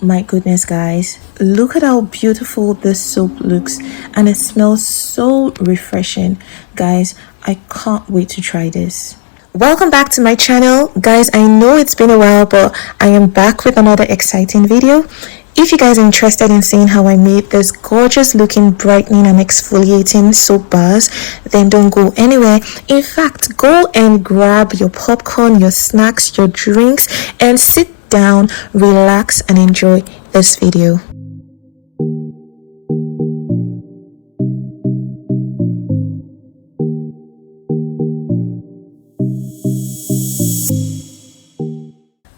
my goodness, guys, look at how beautiful this soap looks, and it smells so refreshing. Guys, I can't wait to try this. Welcome back to my channel, guys. I know it's been a while, but I am back with another exciting video. If you guys are interested in seeing how I made this gorgeous looking brightening and exfoliating soap bars, then don't go anywhere. In fact, go and grab your popcorn, your snacks, your drinks, and sit down, relax, and enjoy this video.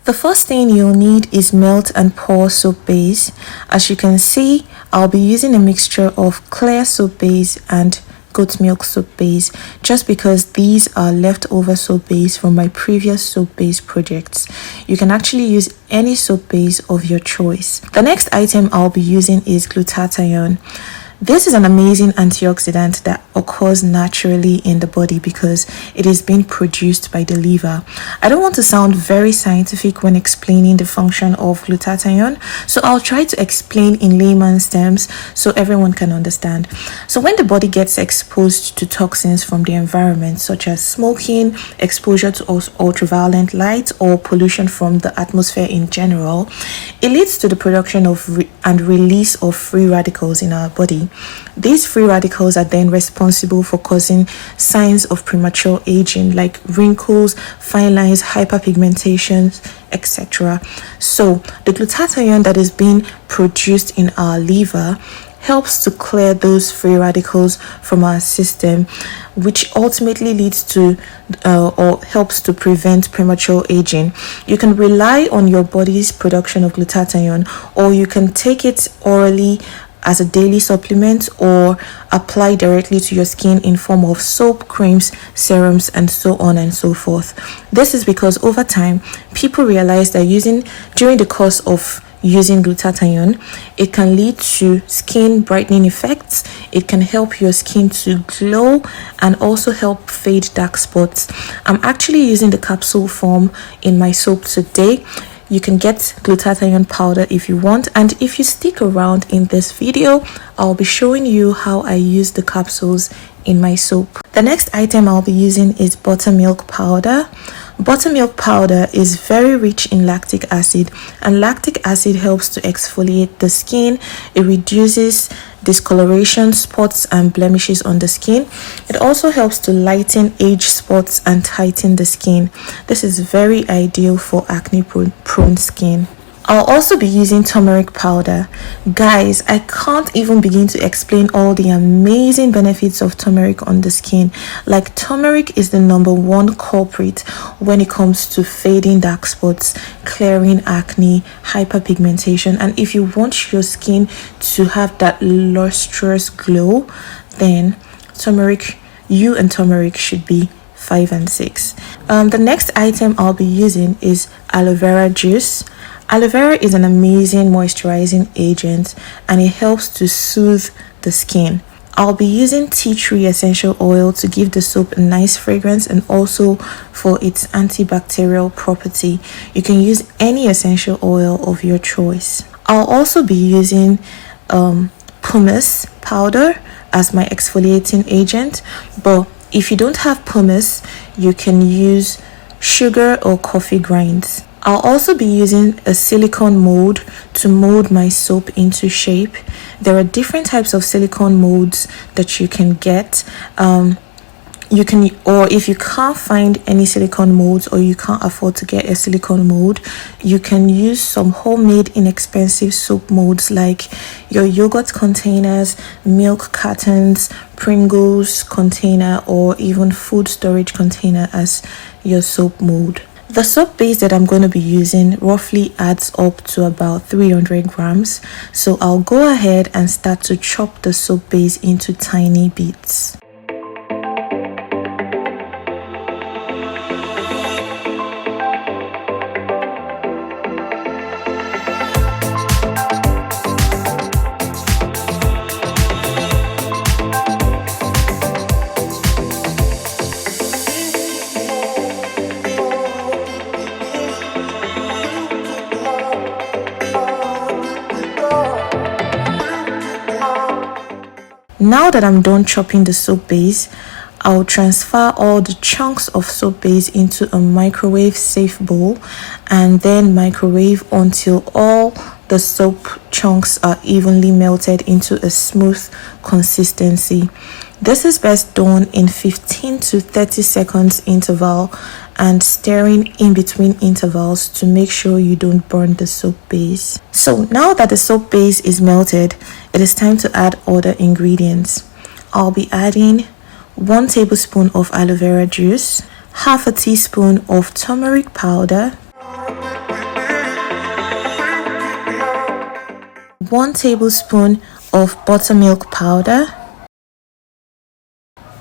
The first thing you'll need is melt and pour soap base. As you can see, I'll be using a mixture of clear soap base and goat milk soap base, just because these are leftover soap base from my previous soap base projects. You can actually use any soap base of your choice. The next item I'll be using is glutathione. This is an amazing antioxidant that occurs naturally in the body because it is being produced by the liver. I don't want to sound very scientific when explaining the function of glutathione, so I'll try to explain in layman's terms so everyone can understand. So when the body gets exposed to toxins from the environment, such as smoking, exposure to ultraviolet light, or pollution from the atmosphere in general, it leads to the production of and release of free radicals in our body. These free radicals are then responsible for causing signs of premature aging like wrinkles, fine lines, hyperpigmentation, etc. So the glutathione that is being produced in our liver helps to clear those free radicals from our system, which ultimately leads to or helps to prevent premature aging. You can rely on your body's production of glutathione, or you can take it orally as a daily supplement or apply directly to your skin in form of soap, creams, serums, and so on and so forth. This is because over time, people realize that during the course of using glutathione, it can lead to skin brightening effects. It can help your skin to glow and also help fade dark spots. I'm actually using the capsule form in my soap today. You can get glutathione powder if you want, and if you stick around in this video, I'll be showing you how I use the capsules in my soap. The next item I'll be using is buttermilk powder. Buttermilk powder is very rich in lactic acid, and lactic acid helps to exfoliate the skin. It reduces discoloration, spots, and blemishes on the skin. It also helps to lighten age spots and tighten the skin. This is very ideal for acne prone skin. I'll also be using turmeric powder. Guys, I can't even begin to explain all the amazing benefits of turmeric on the skin. Like, turmeric is the #1 culprit when it comes to fading dark spots, clearing acne, hyperpigmentation, and if you want your skin to have that lustrous glow, then turmeric should be 5 and 6. The next item I'll be using is aloe vera juice. Aloe vera is an amazing moisturizing agent, and it helps to soothe the skin. I'll be using tea tree essential oil to give the soap a nice fragrance and also for its antibacterial property. You can use any essential oil of your choice. I'll also be using pumice powder as my exfoliating agent, but if you don't have pumice, you can use sugar or coffee grinds. I'll also be using a silicone mold to mold my soap into shape. There are different types of silicone molds that you can get. Or if you can't find any silicone molds, or you can't afford to get a silicone mold, you can use some homemade inexpensive soap molds like your yogurt containers, milk cartons, Pringles container, or even food storage container as your soap mold. The soap base that I'm going to be using roughly adds up to about 300 grams. So I'll go ahead and start to chop the soap base into tiny bits. Now that I'm done chopping the soap base, I'll transfer all the chunks of soap base into a microwave safe bowl and then microwave until all the soap chunks are evenly melted into a smooth consistency. This is best done in 15 to 30 seconds interval and stirring in between intervals to make sure you don't burn the soap base. So now that the soap base is melted, it is time to add other ingredients. I'll be adding 1 tablespoon of aloe vera juice, half a teaspoon of turmeric powder, 1 tablespoon of buttermilk powder,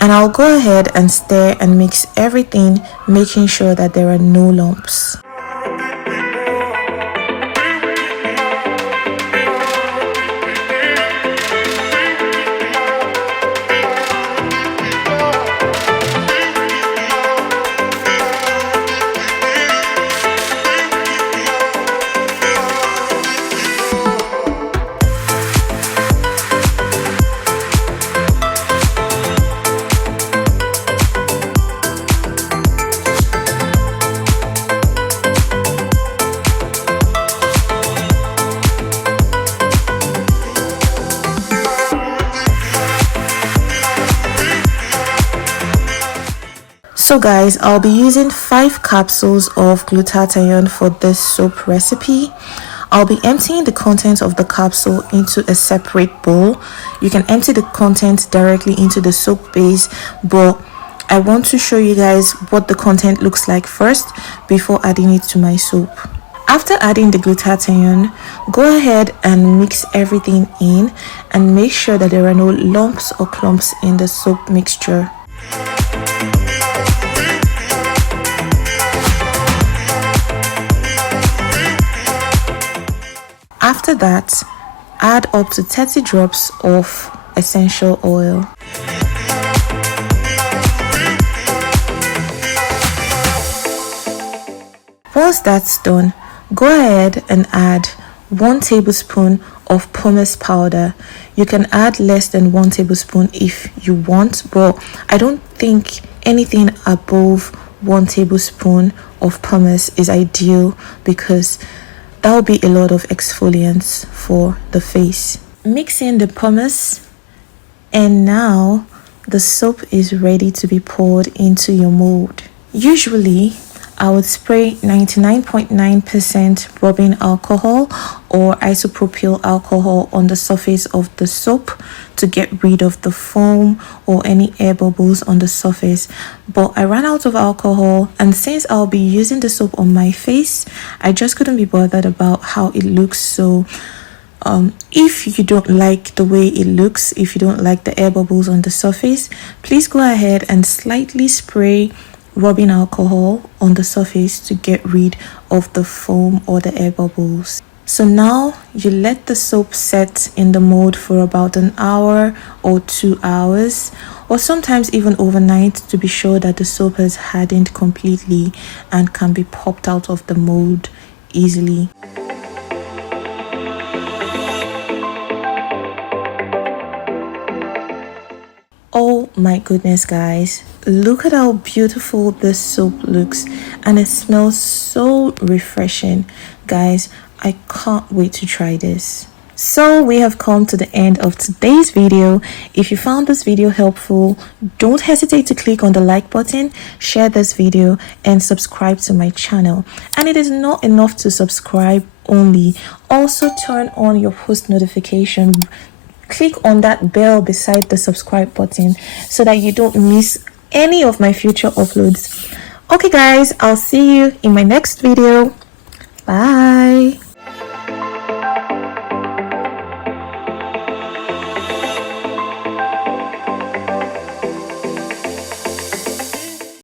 and I'll go ahead and stir and mix everything, making sure that there are no lumps. So guys, I'll be using 5 capsules of glutathione for this soap recipe. I'll be emptying the contents of the capsule into a separate bowl. You can empty the contents directly into the soap base, but I want to show you guys what the content looks like first before adding it to my soap. After adding the glutathione, go ahead and mix everything in and make sure that there are no lumps or clumps in the soap mixture. After that, add up to 30 drops of essential oil. Once that's done, go ahead and add 1 tablespoon of pumice powder. You can add less than 1 tablespoon if you want, but I don't think anything above 1 tablespoon of pumice is ideal because that will be a lot of exfoliants for the face. Mix in the pumice, and now the soap is ready to be poured into your mold. Usually, I would spray 99.9% rubbing alcohol or isopropyl alcohol on the surface of the soap to get rid of the foam or any air bubbles on the surface. But I ran out of alcohol, and since I'll be using the soap on my face, I just couldn't be bothered about how it looks. So if you don't like the way it looks, if you don't like the air bubbles on the surface, please go ahead and slightly spray rubbing alcohol on the surface to get rid of the foam or the air bubbles. So now you let the soap set in the mold for about an hour or 2 hours, or sometimes even overnight, to be sure that the soap has hardened completely and can be popped out of the mold easily. Oh my goodness, guys, look at how beautiful this soap looks, and it smells so refreshing. Guys, I can't wait to try this. So we have come to the end of today's video. If you found this video helpful, don't hesitate to click on the like button, share this video, and subscribe to my channel. And it is not enough to subscribe only, also turn on your post notification. Click on that bell beside the subscribe button so that you don't miss any of my future uploads. Okay guys, I'll see you in my next video. Bye.